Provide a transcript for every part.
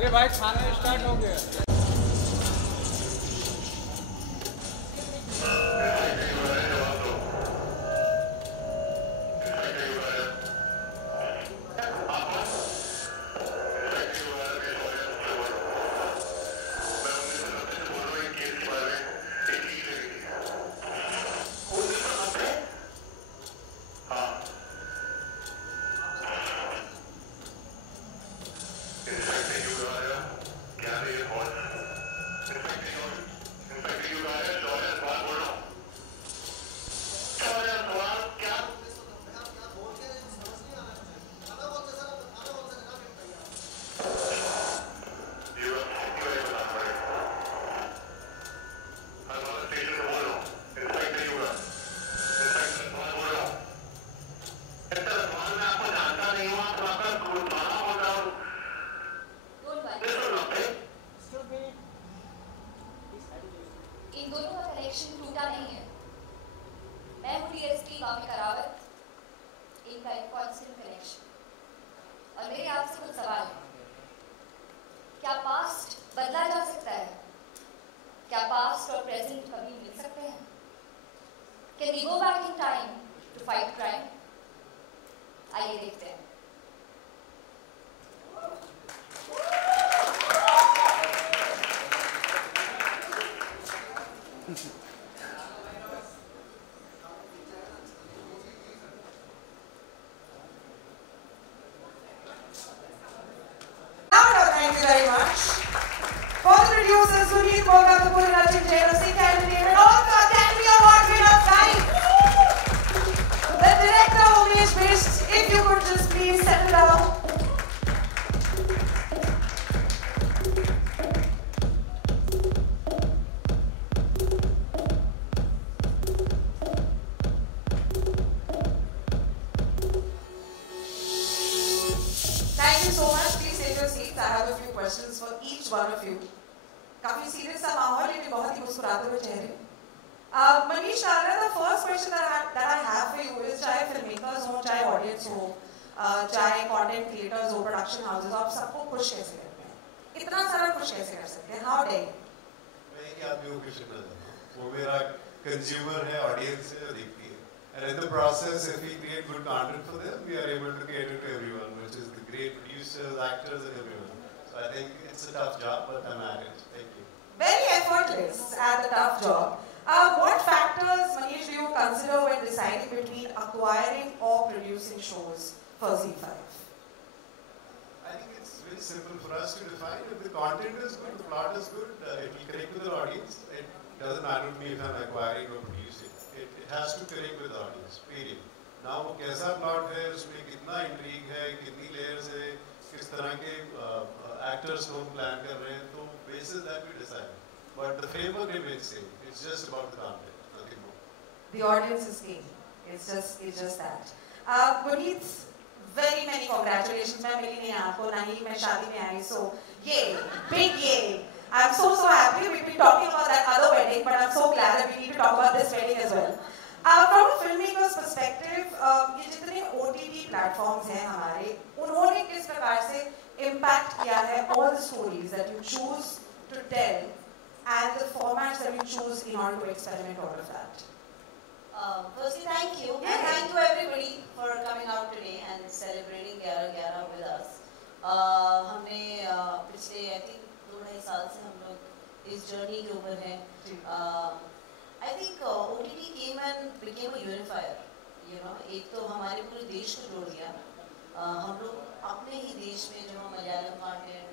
अरे भाई खाना स्टार्ट हो गया। इन दोनों का कनेक्शन टूटा नहीं है। मैं हूँ डीएसपी मामी करावत, इनका एक कॉन्स्टेंट कनेक्शन। और मेरे आपसे कुछ सवाल है। क्या पास्ट बदला जा सकता है? क्या पास्ट और प्रेजेंट कभी मिल सकते हैं? Can we go back in time to fight crime? आइए देखते हैं। Thank you very much. For the producers, Sunil Boga, Kapur, Rajin Jain, Singh Entertainment, also Academy Award winner, guys. The director, Umesh Bisht, if you could just please settle down. Thank you so much. Please take your seats. I have a few questions for each one of you. काफी serious सा माहौल है, लेकिन बहुत ही मुस्कुराते हुए चेहरे। मनीष नागरा, the first question that I have for you is, चाहे filmmakers हो, चाहे audience हो, चाहे content creators हो, production houses, आप सबको खुश कैसे करते हैं? इतना सारा खुश कैसे कर सकते हैं? How dare you? मैं एक आदमी को खुश करना चाहता हूँ। वो मेरा consumer है, audience है, देखती है। And in the process, if we create good content for them, we are able to cater to everyone, which is the great producers, actors, and everyone. So I think it's a tough job, but I'm at it. Thank you. Very effortless at the tough job. What factors, Manish, do you consider when deciding between acquiring or producing shows for ZEE5? I think it's very simple for us to define. If the content is good, the plot is good, it will connect with the audience. It doesn't matter to me if I'm acquiring or producing. It has to connect with the audience, period. Now वो कैसा plot है, उसमें कितना intrigue है, कितनी layers है, किस तरह के actors को हम plan कर रहे हैं, तो basis that we decide. But the framework remains same. It's just about the content, nothing more. The audience is king. It's just that. Puneet, very many congratulations. मैं मिली नहीं आपको, ना ही मैं शादी में आई, so yay, big yay. I'm so happy. We've been talking about that other wedding, but I'm so glad that we need to talk about this wedding as well. From a filmmaker's perspective, ये जितने OTT platforms हैं हमारे, उन्होंने किस प्रकार से impact किया है all the stories that you choose to tell and the formats that you choose in order to experiment all of that? Firstly, thank you. And thank you everybody for coming out today and celebrating 11/11 with us. हमने पिछले I think 2-2.5 साल से हम लोग इस journey के ऊपर हैं. I think OTT came and became a unifier. You know, एक तो हमारे पूरे देश को जोड़ दिया. हम लोग अपने ही देश में जो मलयालम कंटेंट,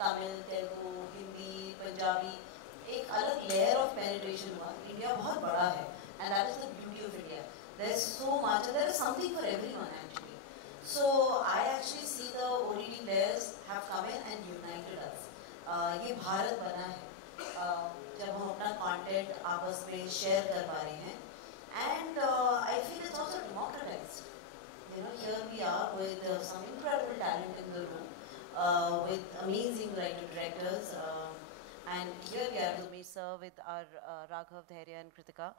तमिल, तेलुगु, हिंदी, पंजाबी, एक अलग लेयर ऑफ पेनिट्रेशन हुआ. इंडिया बहुत बड़ा है, and that is the beauty of India. There is so much, and there is something for everyone actually. So I actually see the OTT players have come in and united us. ये भारत बना है. जब हम अपना content आपस में share कर पा रहे हैं, and I feel it's also democratized. You know, here we are with some incredible talent in the room, with amazing writer directors, and here we are with me, sir, with our Raghav, Dhairya, and Kritika.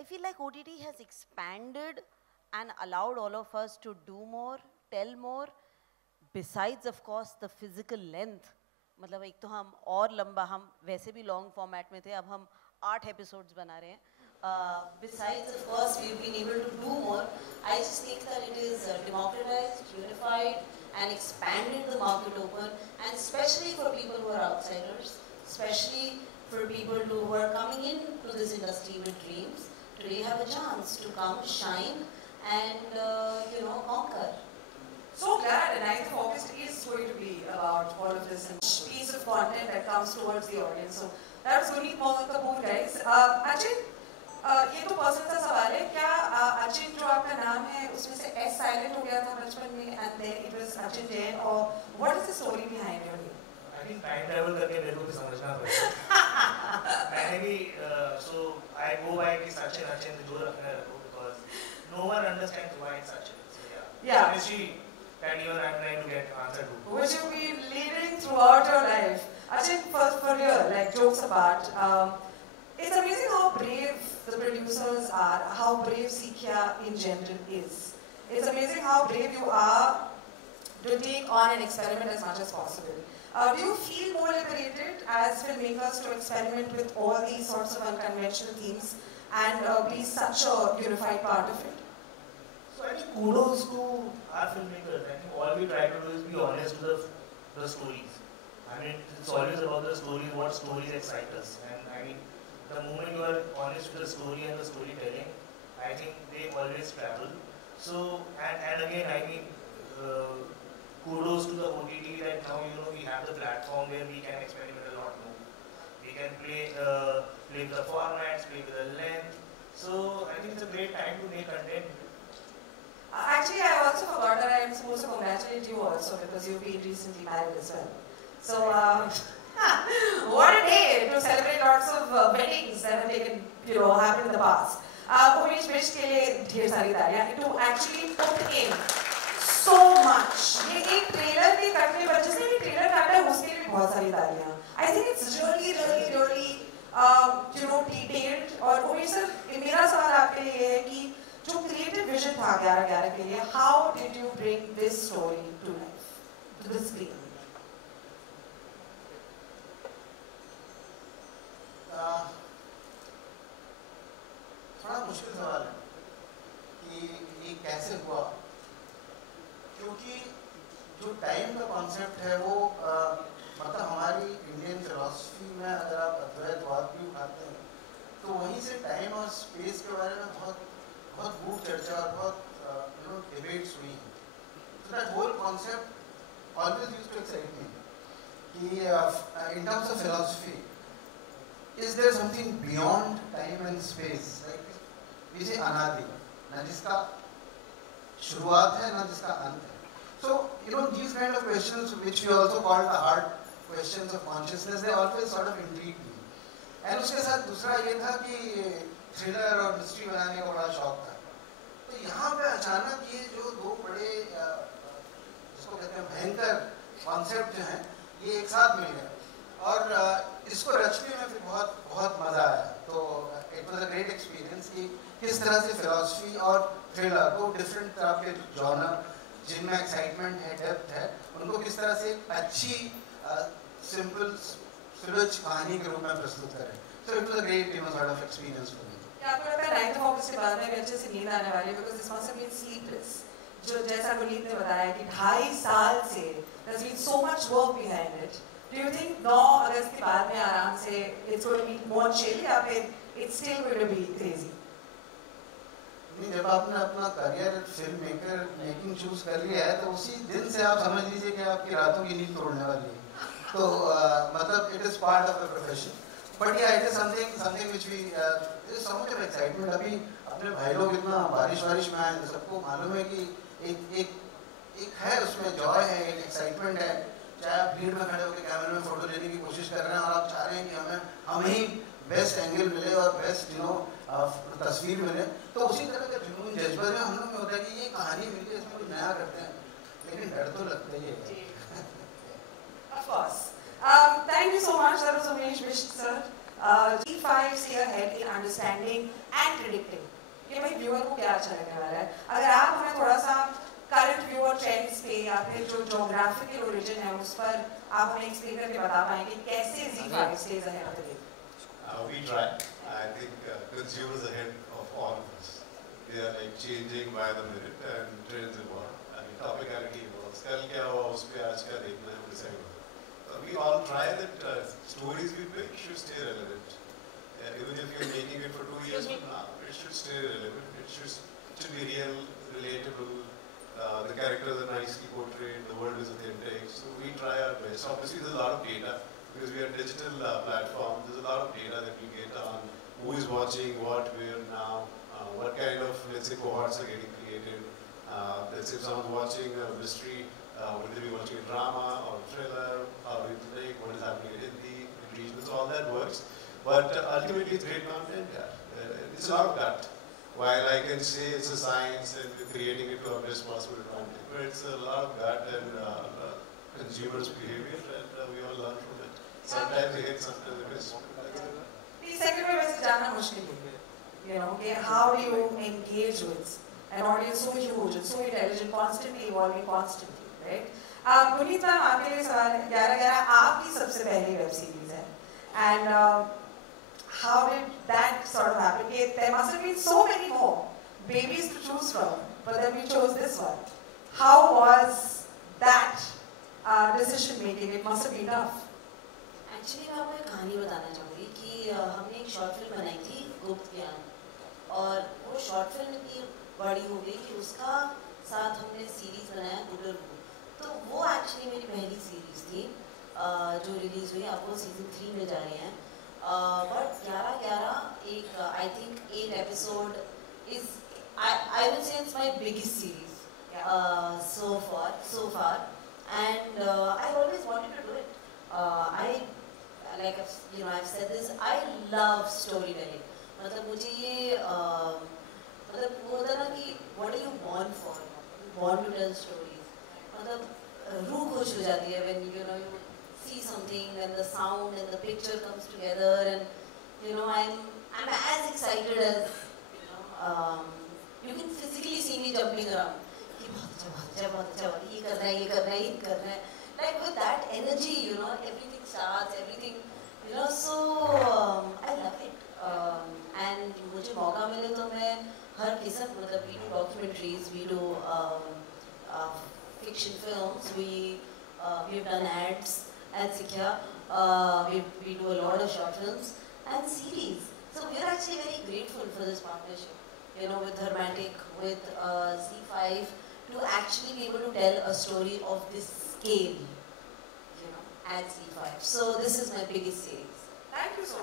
I feel like OTT has expanded and allowed all of us to do more, tell more, besides of course the physical length, मतलब एक तो हम और लंबा, हम वैसे भी long format में थे, अब हम 8 एपिसोड्स बना रहे हैं. Besides, of course, we've been able to do more. I just think that it is democratized, unified, and expanded the market open, and especially for people who are outsiders, especially for people who are coming into this industry with dreams. Today have a chance to come, shine, and conquer. So glad the 9th of August is going to be about all of this and piece of content that comes towards the audience. So that was Guneet Mohan Kapoor, guys. Achin, ये तो personal सा सवाल है, क्या अचिन जो आपका नाम है उसमें से एस साइलेंट हो गया था बचपन में and then it was Achin Jain, or what is the story behind your name? I think time travel करके मेरे को भी समझना पड़ेगा. मैंने भी so I go by कि Sachin जो रखना रखो because no one understands why it's Sachin. So yeah. Mystery that you are trying to get answer to. Which you've been leading throughout your life. Achin, for real, like jokes apart, it's amazing how brave the producers are, how brave Sikya in general is. It's amazing how brave you are to take on an experiment as much as possible. Do you feel more liberated as filmmakers to experiment with all these sorts of unconventional themes and be such a unified part of it? So I think kudos to our filmmakers. I think all we try to do is be honest with the stories. I mean, it's always about the stories, what stories excite us. And I mean, the moment you are honest with the story and the storytelling, I think they always travel. So, and again, I mean, kudos to the OTT that now, we have the platform where we can experiment a lot more. We can play with the formats, play with the length. So, I think it's a great time to make content. Actually, I also forgot that I am supposed to congratulate you also because you've been recently married as well. So, what a day to celebrate lots of weddings that have taken, happened in the past. Umesh Bish ke liye dher sari taaliyan to actually put in so much. ये एक trailer भी करने पर जिसने भी trailer काटा है उसके लिए भी बहुत सारी तालियां. I think it's really detailed. और उमेश सर, मेरा सवाल आपके लिए है कि जो क्रिएटिव विजन था 11/11 के लिए, how did you bring this story to life, to the screen? थोड़ा मुश्किल सवाल है कि ये कैसे हुआ, क्योंकि जो टाइम का कॉन्सेप्ट है वो मतलब हमारी इंडियन फिलॉसफी में अगर आप अद्वैतवाद भी उठाते हैं तो वहीं से टाइम और स्पेस के बारे में बहुत गूढ़ चर्चा और बहुत डिबेट्स हुई हैं. So that whole concept always used to excite me. कि in terms of philosophy, is there something beyond time and space, like जिसे अनादि, ना जिसका शुरुआत है ना जिसका अंत है. So these kind of questions, which we also call the hard questions of consciousness, they always sort of intrigue me. And उसके साथ दूसरा ये था कि थ्रिलर और मिस्ट्री बनाने का बड़ा शौक था. तो यहाँ पे अचानक ये जो दो बड़े जिसको कहते हैं भयंकर कॉन्सेप्ट जो हैं ये एक साथ मिल गए और इसको रचने में फिर बहुत मज़ा आया. तो it was a great experience कि किस तरह से फिलॉसफी और थ्रिलर दो डिफरेंट तरह के जॉनर जिनमें एक्साइटमेंट है, डेप्थ है, उनको किस तरह से अच्छी सिंपल सुलझ कहानी के रूप में प्रस्तुत करें. So it was a great sort of experience for me. क्या आपको लगता है 9th of August के बाद में भी अच्छे से नींद आने वाली है? Because this must have been sleepless. जो जैसा गुनीत ने बताया कि 2.5 साल से there's been so much work behind it. Do you think 9 अगस्त के बाद में आराम से it's going to be more chill या फिर it's still going to be crazy? नहीं, जब आपने अपना करियर फिल्म मेकिंग चूज कर लिया है तो उसी दिन से आप समझ लीजिए कि आपकी रातों की नींद तोड़ने वाली है. तो मतलब it is part of the profession. But yeah it is something which we there is so much of excitement. अभी अपने भाई लोग इतना बारिश में आए तो सबको मालूम है कि एक है उसमें जॉय है, एक एक्साइटमेंट है. चाहे आप भीड़ में खड़े होकर कैमरे में फोटो लेने की कोशिश कर रहे हैं और आप चाह रहे हैं कि हमें ही बेस्ट एंगल मिले और बेस्ट तस्वीर मिले, तो उसी तरह का जुनून जज्बा जो हम लोग में होता है कि ये कहानी मिली है, इसमें कुछ नया करते हैं, लेकिन डर तो लगता ही है. Of course. Thank you so much. That was Umesh Bish, sir. G5 see ahead in understanding and predicting. ये भाई व्यूअर को क्या अच्छा लगने वाला है. अगर आप हमें थोड़ा सा करंट व्यूअर ट्रेंड्स पे या फिर जो जोग्राफिकल ओरिजिन है उस पर आप हमें एक्सप्लेन करके बता पाएंगे कैसे ZEE5 stays ahead of the game? We try. I think consumers ahead of all of us. They are like changing by the minute and trends evolve. I mean, topicality evolves. कल क्या हुआ उस पे आज क्या देखना है वो decide होगा. We all try that stories we pick should stay relevant. Even if you're making it for 2 years from now, it should stay relevant. It should be real, relatable. The characters are nicely portrayed. The world is authentic. So we try our best. Obviously, there's a lot of data because we are a digital platform. There's a lot of data that we get on who is watching, what, where, now, what kind of, let's say, cohorts are getting created. Let's say if someone's watching a mystery, will they be watching a drama or a thriller? How do you think? What is happening in Hindi, in regions? All that works. But ultimately, it's great content. It's a lot of gut. While I can say it's a science and we're creating it to our best possible advantage, but it's a lot of gut and consumers' behavior, and we all learn from it. Sometimes we hit, sometimes we miss. The second way is जानना मुश्किल है, you know, कि how do you engage with an audience so huge and so intelligent, constantly evolving, constantly, right? Puneet ma'am आपके लिए सवाल है, 11/11 आपकी सबसे पहली वेब सीरीज है, and how did that sort of happen? There must have been so many more babies to choose from, but then we chose this one. How was that decision making? It must have been tough. Actually मैं आपको एक कहानी बताना चाहूँगी कि हमने एक short film बनाई थी गुप्त ज्ञान, और वो शॉर्ट फिल्म इतनी बड़ी हो गई कि उसका साथ हमने सीरीज़ बनाया गुडलगू. तो वो एक्चुअली मेरी पहली सीरीज़ थी जो रिलीज़ हुई. अब वो सीज़न 3 में जा रही हैं. But 11/11 एक I think 8 episode is I will say it's my biggest series so far, and I always wanted to do it. I've said this. I love storytelling. मतलब मुझे ये मतलब वो होता ना कि what are you born for? Born to tell stories. मतलब रूह खुश हो जाती है when you see something and the sound and the picture comes together, and I'm as excited as you can physically see me jumping around. कि बहुत अच्छा ये करना है. Like with that energy, everything starts, everything, so I love it. And मुझे मौका मिले तो मैं हर किस्म मतलब we do documentaries, we do fiction films, we've done ads. And Sikya, we do a lot of short films and series. So we're actually very grateful for this partnership, with Hermetic, with ZEE5, to actually be able to tell a story of this scale, at ZEE5. So this is my biggest series. Thank you so